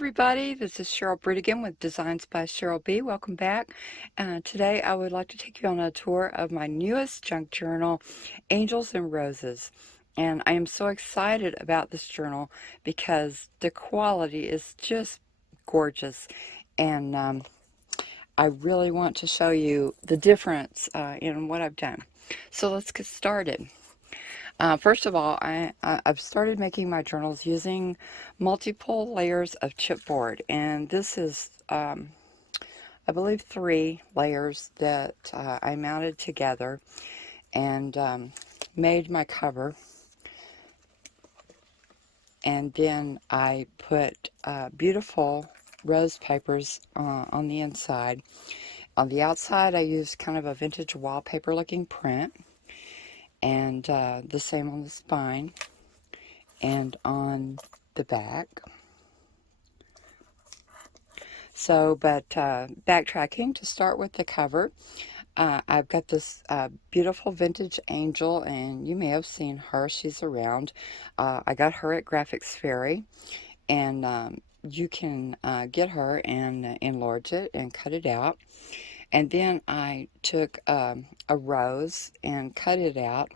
everybody, this is Cheryl Bridigan with Designs by Cheryl B. Welcome back. Today I would like to take you on a tour of my newest junk journal, Angels and Roses. And I am so excited about this journal because the quality is just gorgeous. And I really want to show you the difference in what I've done. So let's get started. First of all, I've started making my journals using multiple layers of chipboard, and this is, I believe, 3 layers that I mounted together and made my cover. And then I put beautiful rose papers on the inside. On the outside, I used kind of a vintage wallpaper looking print, and the same on the spine and on the back. So, but backtracking to start with the cover, I've got this beautiful vintage angel, and you may have seen her. She's around. I got her at Graphics Ferry, and you can get her and enlarge it and cut it out. And then I took a rose and cut it out.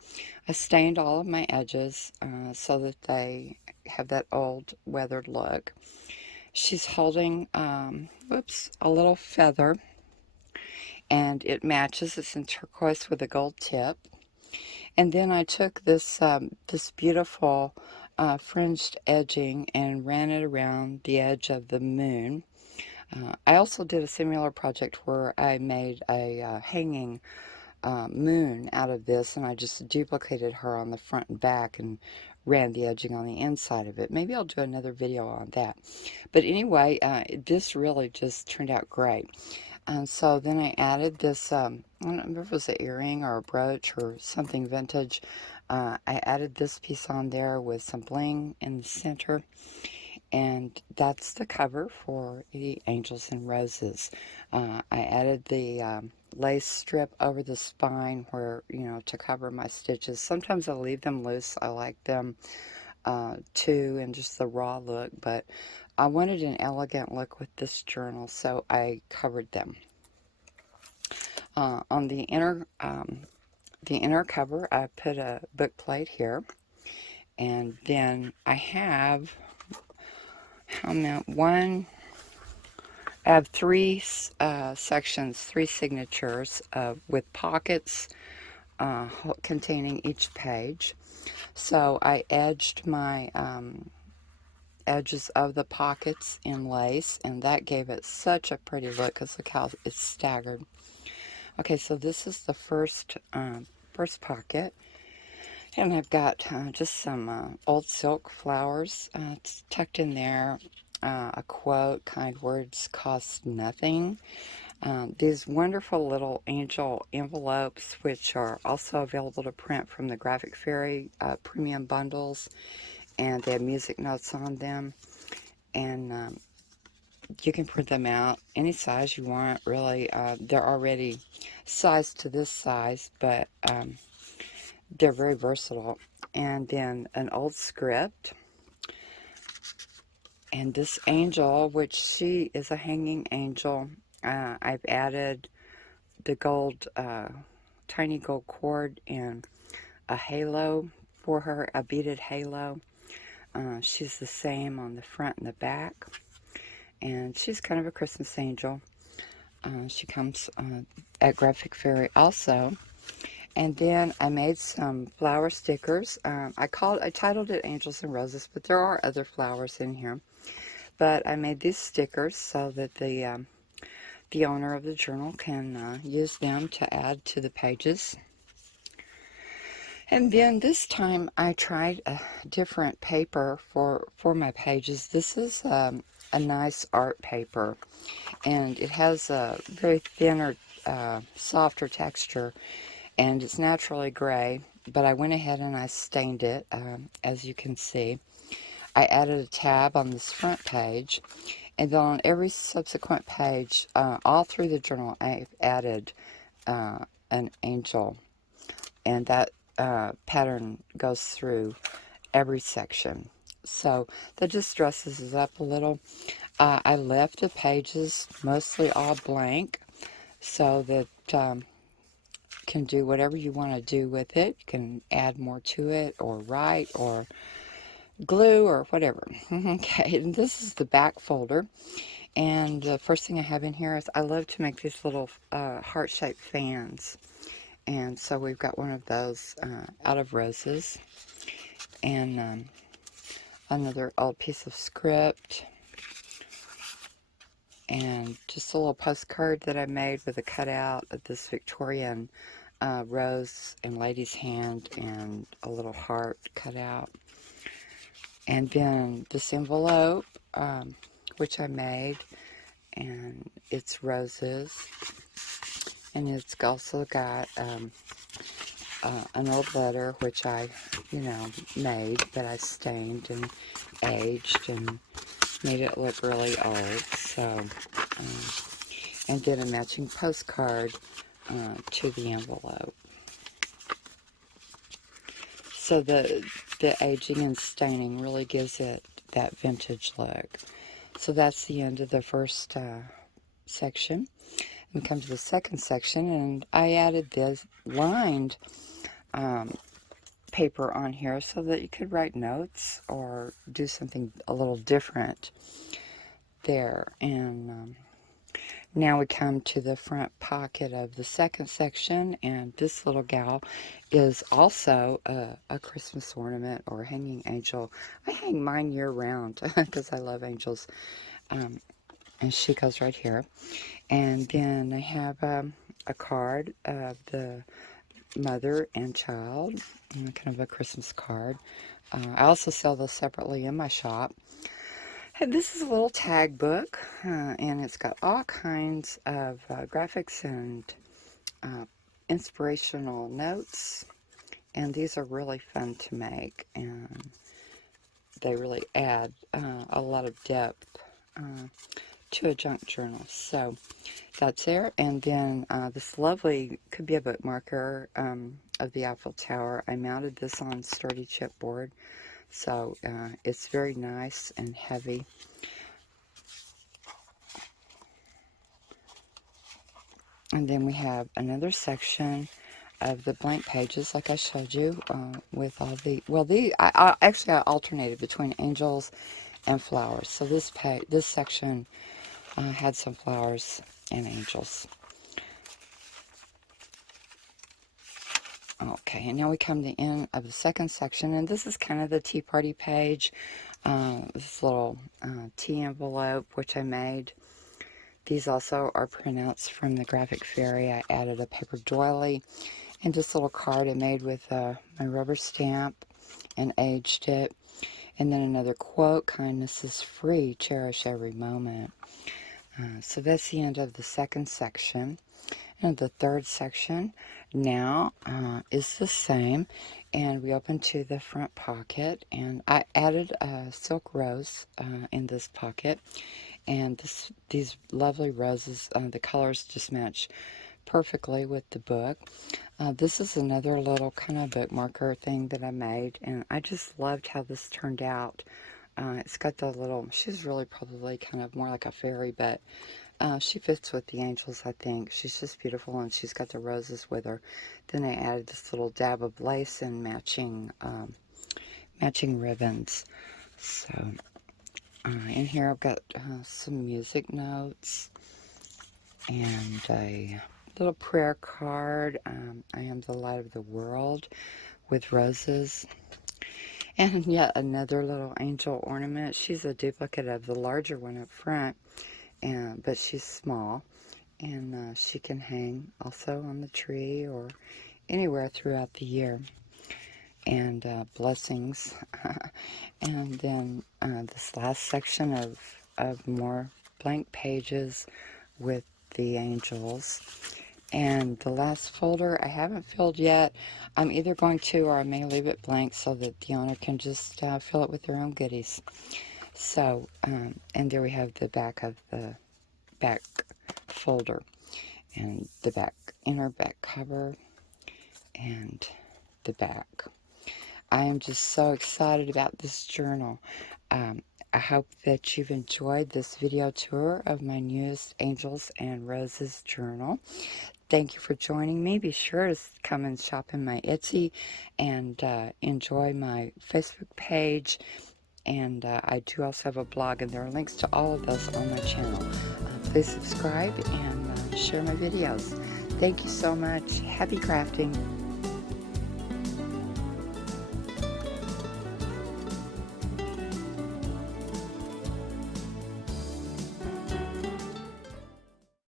I stained all of my edges so that they have that old weathered look. She's holding, a little feather, and it matches. It's in turquoise with a gold tip. And then I took this beautiful fringed edging and ran it around the edge of the moon. I also did a similar project where I made a hanging moon out of this, and I just duplicated her on the front and back and ran the edging on the inside of it. Maybe I'll do another video on that. But anyway, this really just turned out great. And so then I added this, I don't remember if it was an earring or a brooch or something vintage. I added this piece on there with some bling in the center. And that's the cover for the Angels and Roses. I added the lace strip over the spine where, to cover my stitches. Sometimes I leave them loose. I like them too, and just the raw look, but I wanted an elegant look with this journal, so I covered them. On the inner cover, I put a book plate here, and then I have I have 3 sections, 3 signatures with pockets containing each page. So I edged my edges of the pockets in lace, and that gave it such a pretty look because look how it's staggered. Okay, so this is the first pocket. And I've got just some old silk flowers tucked in there. A quote, kind words cost nothing. These wonderful little angel envelopes, which are also available to print from the Graphic Fairy premium bundles. And they have music notes on them. And you can print them out any size you want, really. They're already sized to this size, but they're very versatile. And then an old script. And this angel, which she is a hanging angel, I've added the gold, tiny gold cord and a halo for her, a beaded halo. She's the same on the front and the back. And she's kind of a Christmas angel. She comes at Graphic Fairy also. And then I made some flower stickers. I titled it Angels and Roses, but there are other flowers in here. But I made these stickers so that the owner of the journal can use them to add to the pages. And then this time I tried a different paper for my pages. This is a nice art paper, and it has a very thinner, softer texture, and it's naturally gray, but I went ahead and I stained it, as you can see. I added a tab on this front page, and then on every subsequent page, all through the journal, I've added an angel, and that pattern goes through every section. So that just dresses it up a little. I left the pages mostly all blank so that you can do whatever you want to do with it. You can add more to it or write or glue or whatever. Okay, and this is the back folder. And the first thing I have in here is I love to make these little heart-shaped fans. And so we've got one of those out of roses. And another old piece of script. And just a little postcard that I made with a cutout of this Victorian rose and lady's hand and a little heart cut out. And then this envelope, which I made, and it's roses. And it's also got an old letter, which I, made, but I stained and aged and made it look really old. So, and then a matching postcard to the envelope. So the aging and staining really gives it that vintage look. So that's the end of the first section. We come to the second section, and I added this lined paper on here so that you could write notes or do something a little different there. And now we come to the front pocket of the second section, and this little gal is also a Christmas ornament or hanging angel. I hang mine year round because I love angels. And she goes right here. And then I have a card of the mother and child, kind of a Christmas card. I also sell those separately in my shop. And this is a little tag book, and it's got all kinds of graphics and inspirational notes, and these are really fun to make, and they really add a lot of depth to a junk journal. So that's there. And then this lovely, could be a bookmarker of the Eiffel Tower. I mounted this on sturdy chipboard, so it's very nice and heavy. And then we have another section of the blank pages, like I showed you, with all the, well, I alternated between angels and flowers. So this section had some flowers and angels. Okay, and now we come to the end of the second section, and this is kind of the tea party page. This little tea envelope, which I made. These also are printouts from the Graphic Fairy. I added a paper doily and this little card I made with my rubber stamp and aged it. And then another quote, kindness is free, cherish every moment. So that's the end of the second section. And the third section now is the same, and we open to the front pocket, and I added a silk rose in this pocket, and these lovely roses, the colors just match perfectly with the book. This is another little kind of bookmarker thing that I made, and I just loved how this turned out. It's got the little, she's really probably kind of more like a fairy, but she fits with the angels, I think. She's just beautiful, and she's got the roses with her. Then I added this little dab of lace and matching ribbons. So in here I've got some music notes and a little prayer card. I am the light of the world with roses. And yet another little angel ornament. She's a duplicate of the larger one up front, but she's small. And she can hang also on the tree or anywhere throughout the year. And blessings. And then this last section of more blank pages with the angels. And the last folder I haven't filled yet. I'm either going to, or I may leave it blank so that the owner can just fill it with their own goodies. So, and there we have the back of the back folder and the inner back cover and the back. I am just so excited about this journal. I hope that you've enjoyed this video tour of my newest Angels and Roses journal. Thank you for joining me. Be sure to come and shop in my Etsy and enjoy my Facebook page. And I do also have a blog, and there are links to all of those on my channel. Please subscribe and share my videos. Thank you so much. Happy crafting.